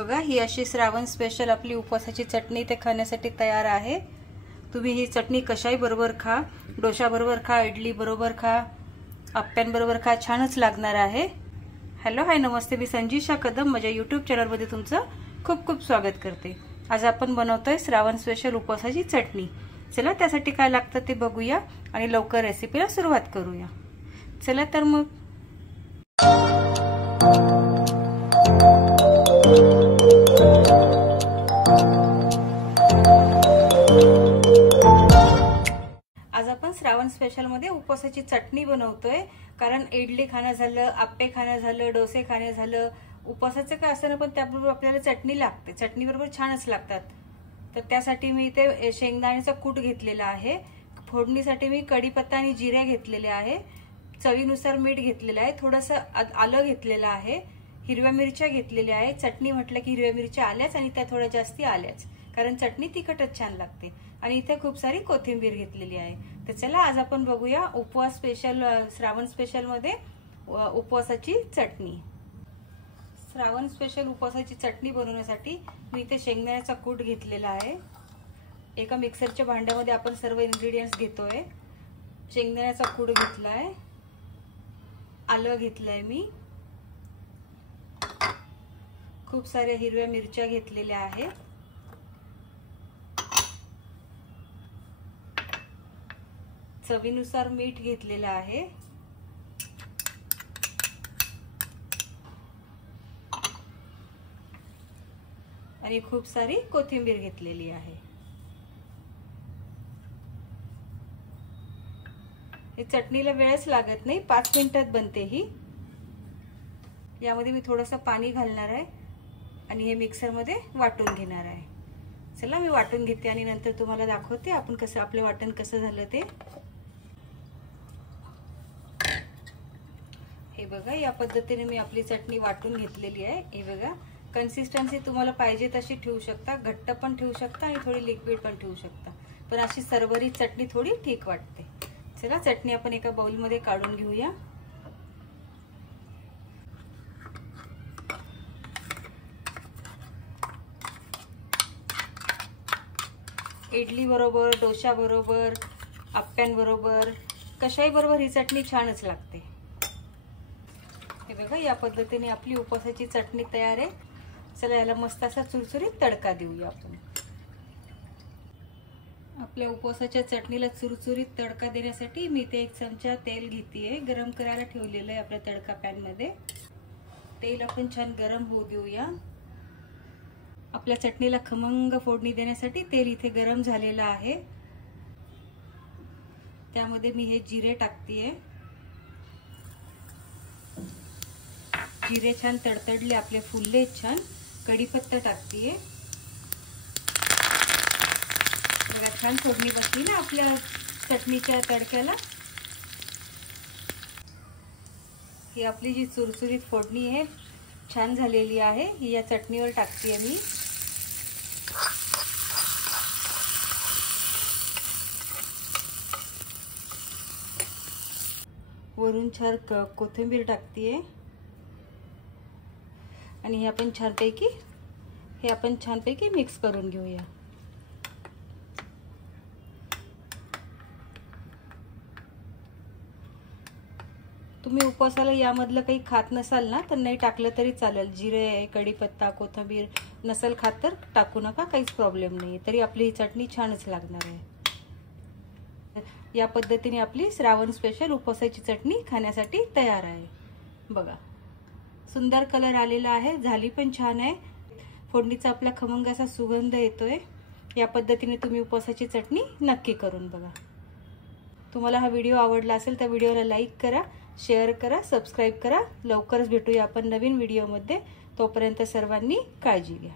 बघा, ही अशी श्रावण स्पेशल आपली उपवासाची चटणी ते खाण्यासाठी तयार आहे। तुम्ही ही चटणी कशाही बरोबर खा, डोशा बरोबर खा, इडली बरोबर खा, आप्प्यांबरोबर खा, छानच लागणार आहे। हॅलो हाय नमस्ते, मी संजीशा कदम माझ्या यूट्यूब चॅनलमध्ये तुमचं खूप खूप स्वागत करते। आज आपण बनवतोय श्रावण स्पेशल उपवासाची चटणी। चला त्यासाठी काय लागतं ते बघूया आणि लवकर रेसिपीला सुरुवात करूया। चला तर मग आज आपण श्रावण स्पेशल मध्ये उपवासाची चटणी बनवतोय। कारण इडली खाणं झालं, आप्पे खाणं झालं, डोसे खाणं झालं, उपवासाचं काय असतं ना, पण त्याबरोबर आपल्याला चटणी लागते। चटणी बरोबर छानच लागतात। तर त्यासाठी मी इथे शेंगदाण्याचा कूट घेतलेला आहे। फोडणीसाठी मी कढीपत्ता आणि जिरे घेतलेले आहे। चवीनुसार मीठ घेतलेलं आहे, थोडंसं आलं घेतलेलं आहे, हिरव्या मिरच्या घेतलेल्या आहे। चटणी म्हटलं की हिरव्या मिरच्या आल्याच आणि त्या थोड्या जास्ती आल्याच, कारण चटणी तिखटच छान लागते। आणि इथे खूप सारी कोथिंबीर घेतलेली आहे। तर चला आज आपण बघूया उपवास स्पेशल श्रावण स्पेशल मध्ये उपवासाची चटणी। श्रावण स्पेशल उपवासाची चटणी बनवण्यासाठी मी इथे शेंगदाण्याचा कूट घेतलेला आहे। एका मिक्सरच्या भांड्यामध्ये आपण सर्व इन्ग्रेडियंट्स घेतोय। शेंगदाण्याचा कूट घेतलाय, आलं घेतलंय मी, खूप साऱ्या हिरव्या मिरच्या घेतलेल्या आहेत, चवीनुसार मीठ घेतलेलं आहे, आणि खूप सारी कोथिंबीर घेतलेली आहे। हे चटणीला वेळच लागत नाही, 5 मिनिटात बनते ही। यामध्ये मी थोडंसं पाणी घालणार आहे आणि हे मिक्सर मध्ये वाटून घेणार आहे। चला मी वाटून घेते आणि नंतर तुम्हाला दाखवते आपण कसं आपलं वाटण कसं झालं ते। हे बघा, या पद्धतीने मी आपली चटणी वाटून घेतलेली आहे। हे बघा, कन्सिस्टन्सी तुम्हाला पाहिजे तशी ठेवू शकता, घट्ट पण ठेवू शकता आणि थोडी लिक्विड पण ठेवू शकता, पण अशी सरबरीत चटणी थोडी ठीक वाटते। चला चटणी आपण एका बाउल मध्ये काढून घेऊया। इडली बरोबर, डोशा बरोबर, आप्प्यांबरोबर, कशाही बरोबर ही चटणी छानच लागते। हे बघा, या पद्धतीने आपली उपवासाची चटणी तयार आहे। चला याला मस्त असा चुरचुरीत तडका देऊया आपण। आपल्या उपवासाच्या चटणीला चुरचुरीत तडका देण्यासाठी मी इथे 1 चमचा तेल घेतेय, गरम करायला ठेवलेलं आहे आपल्या तडका पॅन मध्ये। तेल आपण छान गरम होऊ देऊया। आपल्या चटणीला खमंग फोडणी देण्यासाठी तेल इथे गरम झालेलं आहे। त्यामध्ये मी हे जिरे टाकतेय। जिरे छान तडतडले, आपले फुलले छान। कढीपत्ता टाकतेय। बघा, छान फोडणी बसली ना आपल्या चटणीच्या तडक्याला। ही आपली जी चुरचुरीत फोडणी आहे छान झालेली आहे, ही या चटणीवर टाकतेय मी। वरून छान कोथिंबीर टाकतेय आणि हे आपण छानपैकी मिक्स करून घेऊया। तुम्ही उपवासाला यामधलं काही खात नसाल ना, तर नाही टाकलं तरी चालेल। जिरे, कढीपत्ता, कोथिंबीर नसेल खात तर टाकू नका, काहीच प्रॉब्लेम नाही, तरी आपली ही चटणी छानच लागणार आहे। या पद्धतीने आपली श्रावण स्पेशल उपवासाची चटणी खाण्यासाठी तयार आहे। बघा, सुंदर कलर आलेला आहे, झाली पण छान आहे। फोडणीचा आपला खमंग असा सुगंध येतोय। या पद्धतीने तुम्ही उपवासाची चटणी नक्की करून बघा। तुम्हाला हा व्हिडिओ आवडला असेल तर व्हिडिओला लाईक करा, शेअर करा, सबस्क्राईब करा। लवकरच भेटूया आपण नवीन व्हिडिओमध्ये। तोपर्यंत सर्वांनी काळजी घ्या।